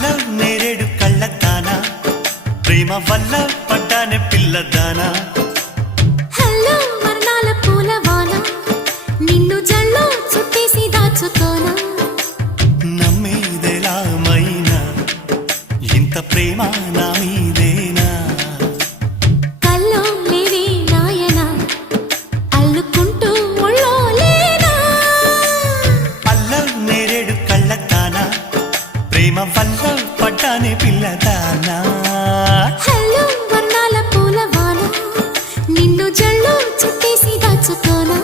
hello నేరేడు కళ్ళదానా ప్రేమ వల్ల పడ్డానే పిల్లదానా hello వర్ణాల పూలవాన నిన్ను జల్లో చుట్టేసి దాచుకోనా నమ్మేదెలా మైనా ఇంత ప్రేమ నా మీదేనా కల్లో లేదే నాయనా అల్లుకుంటూ ఒళ్ళో లేనా హలో నేరేడు కళ్ళదానా ప్రేమ వల్ల పడ్డానే పిల్లదానా హలో వర్ణాల పూలవాన నిన్ను జల్లో చుట్టేసి దాచుకోనా